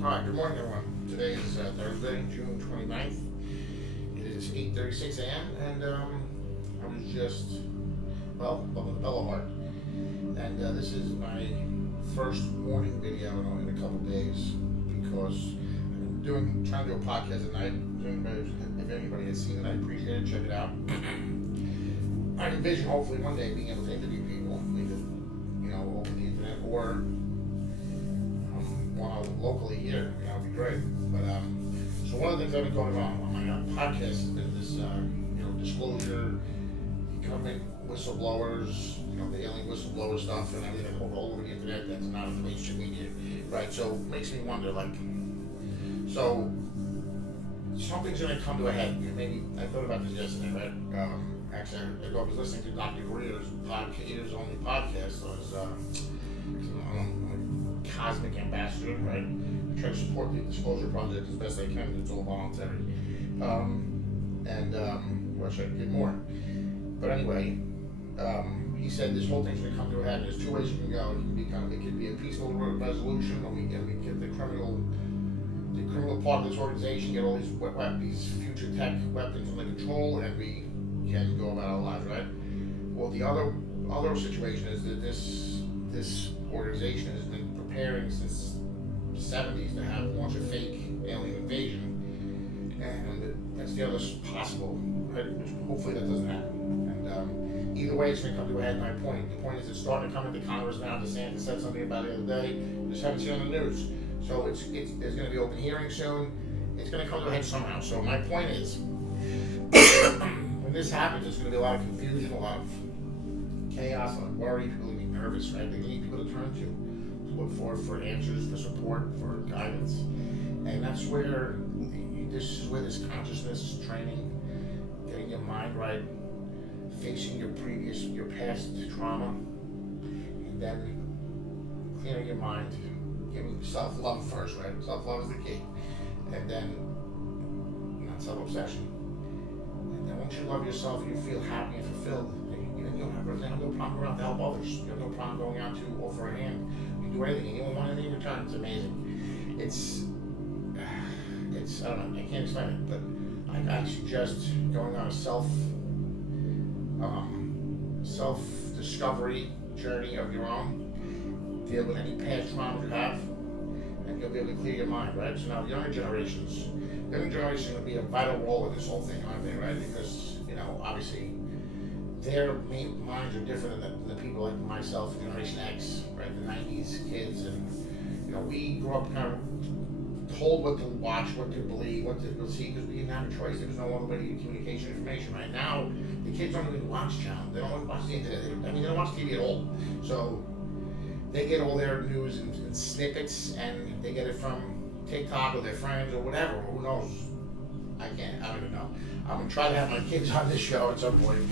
Alright, good morning everyone. Today is Thursday, June 29th. It is 8:36 a.m. and I was just, welcome to Belloheart. And this is my first morning video in a couple days because trying to do a podcast at night. If anybody has seen it, I appreciate it. Check it out. I envision hopefully one day being able to interview people, either, over the internet or locally here. It'd be great. But so one of the things I've been going on my podcast has been this, disclosure, government whistleblowers, the alien whistleblower stuff and everything all over the internet that's not in mainstream media, right? So it makes me wonder, so something's going to come to a head. Maybe I thought about this yesterday, right? Actually, I was listening to Dr. Greer's ears only podcast. Cosmic ambassador, right? I try to support the Disclosure Project as best I can. It's all voluntary, and wish I could get more. But anyway, he said this whole thing's going to come to a head. There's two ways you can go. It could be a peaceful resolution, or we get the criminal part of this organization, get all these future tech weapons under control, and we can go about our lives, right? Well, the other situation is that this organization has been preparing since the 70s to launch a fake alien invasion, and that's the other possible, right? Hopefully that doesn't happen. And either way, it's going to come to a head. My point. The point is, it's starting to come into Congress now. DeSantis said something about it the other day. Just haven't seen it on the news. So there's going to be open hearings soon. It's going to come to a head somehow. So my point is, when this happens, there's going to be a lot of confusion, a lot of chaos, a lot of worry. People are going to be nervous, right? They need people to turn to look for answers, for support, for guidance, and that's where this consciousness training, getting your mind right, facing your past trauma, and then clearing your mind, giving self-love first, right? Self-love is the key, and then not self-obsession. And then once you love yourself, you feel happy and fulfilled. You have no problem going out to help others. You have no problem going out to offer a hand. You do anything. You don't want anything in return. It's amazing. It's I don't know. I can't explain it, but I suggest going on a self-discovery journey of your own. Deal with any past trauma you have, and you'll be able to clear your mind, right? So now the younger generations will be a vital role in this whole thing, aren't they, right? Because obviously, their minds are different than the people like myself, Generation X, right? The 90s kids, and we grew up kind of told what to watch, what to believe, what to see, because we didn't have a choice. There was no other way to get communication information. Right now, the kids don't even watch channels. They don't even watch the internet. They don't watch TV at all. So they get all their news in snippets, and they get it from TikTok or their friends or whatever. Or who knows? I don't even know. I'm gonna try to have my kids on this show at some point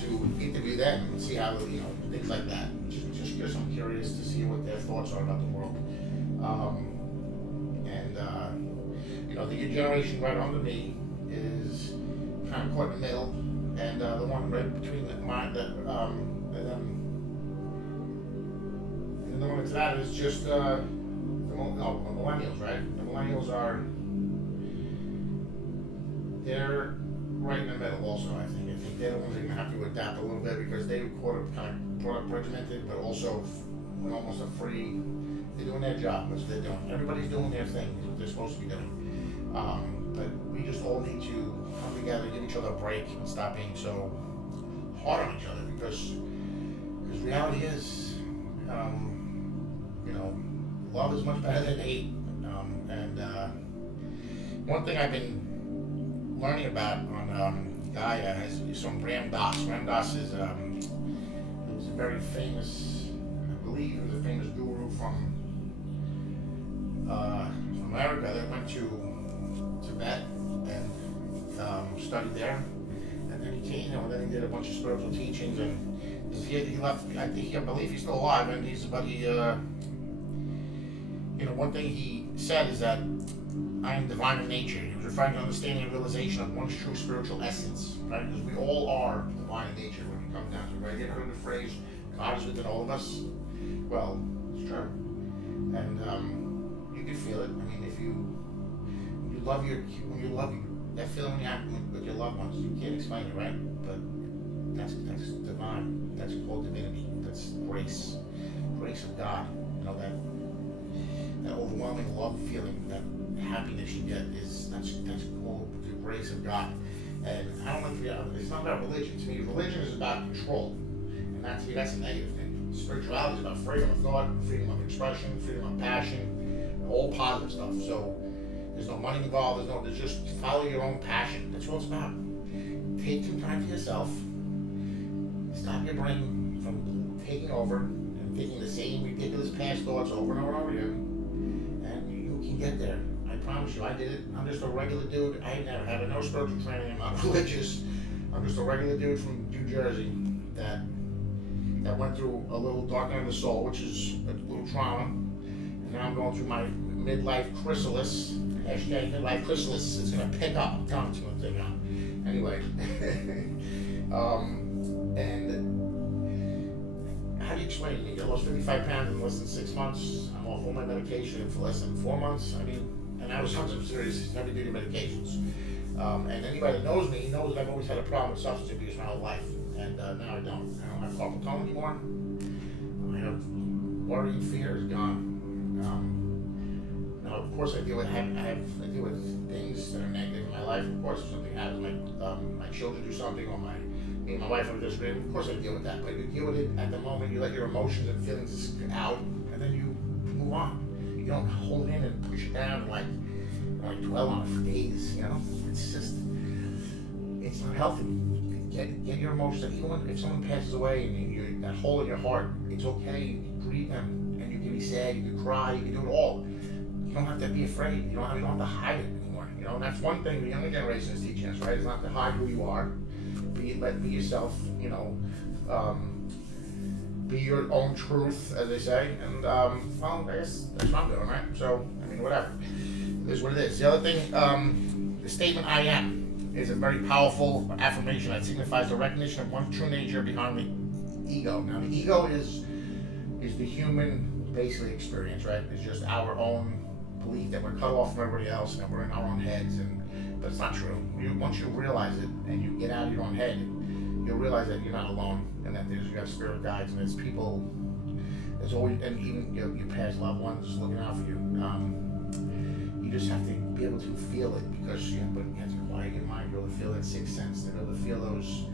to interview them and see how, things like that. Just because I'm curious to see what their thoughts are about the world. The new generation right under me is kind of caught in the middle, and the one right between and the one that's that is just the millennials, right? The millennials they're right in the middle also, I think. They're the ones that are going to have to adapt a little bit because they were kind of brought up regimented, but also almost a free. They're doing their job. That's what they're doing. Everybody's doing their thing. That's what they're supposed to be doing. But we just all need to come together, give each other a break, and stop being so hard on each other. Because reality is, love is much better than hate. One thing I've been learning about on Gaia is from Ram Dass. Ram Dass is he's a very famous, I believe he was a famous guru from America that went to Tibet and studied there, and then he came, and then he did a bunch of spiritual teachings, and he left. I believe he's still alive, and one thing he said is that I am divine in nature. He was referring to understanding and realization of one's true spiritual essence, right? Because we all are divine in nature when it comes down to it, right? You ever heard the phrase, God is within all of us? Well, it's true. And you can feel it. I mean, if you love when you love that feeling when you have with your loved ones, you can't explain it, right? But that's divine. That's called divinity. That's grace, grace of God. You know that overwhelming love feeling, that happiness you get is that's called the grace of God. And I don't like it's not about religion. To me, religion is about control, and that's a negative thing. Spirituality is about freedom of thought, freedom of expression, freedom of passion, all positive stuff. So there's no money involved. There's just follow your own passion. That's what it's about. Take some time to yourself. Stop your brain from taking over and thinking the same ridiculous past thoughts over and over and over again. And you can get there. I promise you, I did it. I'm just a regular dude. I never had no spiritual training. I'm not religious. I'm just a regular dude from New Jersey that went through a little dark night of the soul, which is a little trauma. And now I'm going through my midlife chrysalis. Hashtag midlife chrysalis. It's gonna pick up. I'm telling you, it's gonna pick up. Anyway, and how do you explain to me? I lost 55 pounds in less than 6 months. I'm off all my medication for less than 4 months. I mean, and I was on some serious heavy-duty medications. And anybody that knows me knows that I've always had a problem with substance abuse my whole life. And now I don't. I don't have carpal tunnel anymore. I have worry and fear is gone. Now, of course, I deal with things that are negative in my life. Of course, if something happens, my children do something, or me and my wife have a disagreement. Of course, I deal with that. But you deal with it at the moment. You let your emotions and feelings out, and then you move on. You don't hold it in and push it down and like dwell on it for days. You know, it's not healthy. Get your emotions. Even if someone passes away and you're that hole in your heart, it's okay. You can grieve them, and you can be sad. You can cry. You can do it all. You don't have to be afraid. You don't have to hide it anymore. You know, and that's one thing the younger generation is teaching us, right? It's not to hide who you are. Be yourself. You know, be your own truth, as they say. And well, I guess that's what I'm doing, right? So I mean, whatever. It is what it is. The other thing, the statement "I am" is a very powerful affirmation that signifies the recognition of one's true nature behind the ego. Now, the ego is the human basically experience, right? It's just our own belief that we're cut off from everybody else and we're in our own heads, but it's not true. Once you realize it and you get out of your own head, you'll realize that you're not alone, and that you have spirit guides and there's people. There's always, and even your past loved ones looking out for you. You just have to be able to feel it, because you have to quiet your mind, be able to feel that sixth sense, to be able to feel those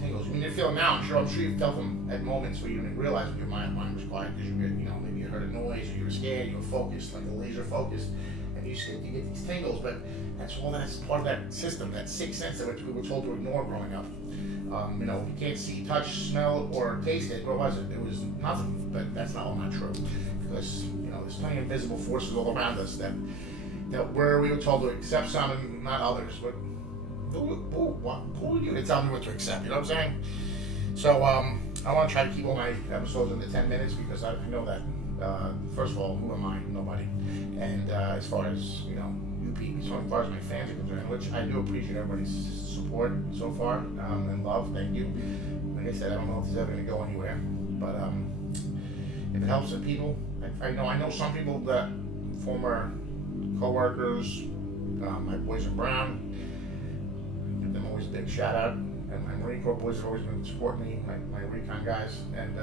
tingles. I mean, you feel them now. I'm sure you felt them at moments where you didn't realize your mind was quiet, because maybe you heard a noise, or you were scared, you were focused, like a laser focused, and you get these tingles. But that's part of that system, that sixth sense that we were told to ignore growing up. You can't see, touch, smell, or taste it. What was it? It was nothing. But that's not true, because there's plenty of invisible forces all around us that where we were told to accept some and not others. But who are you to tell me what to accept? You know what I'm saying? So I want to try to keep all my episodes under 10 minutes, because I know that first of all, who am I? Nobody. And as far as as far as my fans are concerned, which I do appreciate everybody's support so far and love. Thank you. Like I said, I don't know if this is ever going to go anywhere, but if it helps the people, I know some people that former co-workers, my boys in Brown, give them always a big shout out, and my Marine Corps boys have always been supporting me, my recon guys, and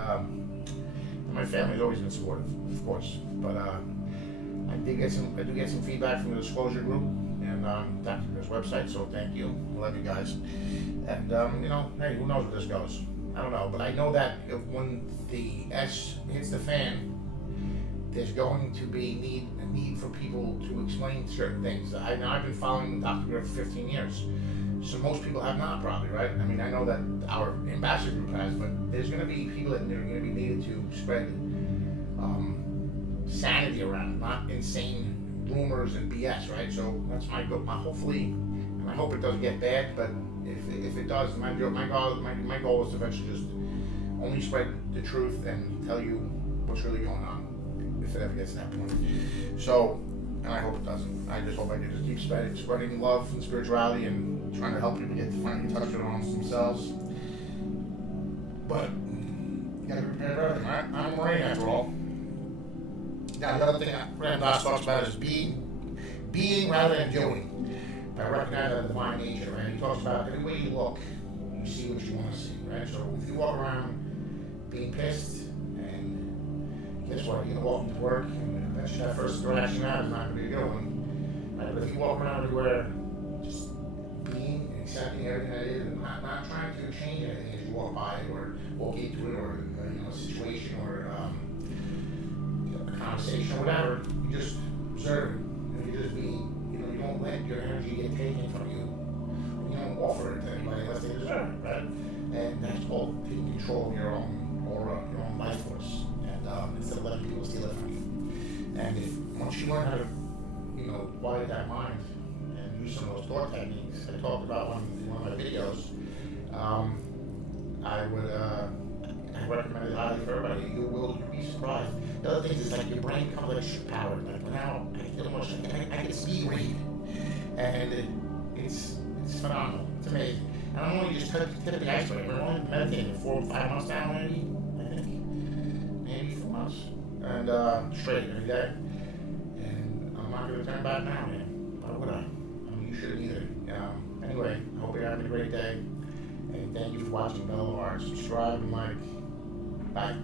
my family's always been supportive, of course. But I do get some feedback from the disclosure group and Dr. website, so thank you. I love you guys. And hey, who knows where this goes? I don't know, but I know that when the S hits the fan, there's going to be a need for people to explain certain things. I've been following Dr. Griff for 15 years, so most people have not, probably, right? I mean, I know that our ambassador group has, but there's going to be people that are going to be needed to spread sanity around, not insane rumors and BS, right? So that's my goal. Hopefully, and I hope it doesn't get bad, but if it does, my goal is to eventually just only spread the truth and tell you what's really going on, if it ever gets to that point. So, and I hope it doesn't. I just hope I can just keep spreading love and spirituality and trying to help people get to finally touch their arms themselves. But you gotta be prepared for everything, right? I'm a Marine after all. Now, the other thing that Ram Dass talks about is being rather than doing. I recognize that divine nature, right? He talks about every way you look, you see what you want to see, right? So if you walk around being pissed, and guess what? You're gonna walk into work, and that first interaction out is not gonna be a good one. Right? But if you walk around everywhere, just being and accepting everything that is, and not trying to change anything as you walk by it or walk into it, or a situation or a conversation or whatever, you just observe it. You just be, you don't let your energy get taken from you. You don't offer it to anybody unless they deserve it, right? And that's called taking control of your own aura, your own life force, and instead of letting people steal it from you. And if once you learn how to, quiet that mind and use some of those thought techniques I talked about in one of my videos, I would I recommend it highly for everybody. You'll be surprised. The other thing is like your brain becomes like superpowered. Like now I feel much I can speed read, and it's phenomenal. It's amazing. And I'm only just tipping the iceberg. We're only meditating 4 or 5 months now, maybe. I think maybe 4 months, and straight every day. And I'm not gonna turn back now, man. Why would I? I mean, you shouldn't either. Anyway, I hope you're having a great day. And thank you for watching Belloheart. Subscribe and like. Bye.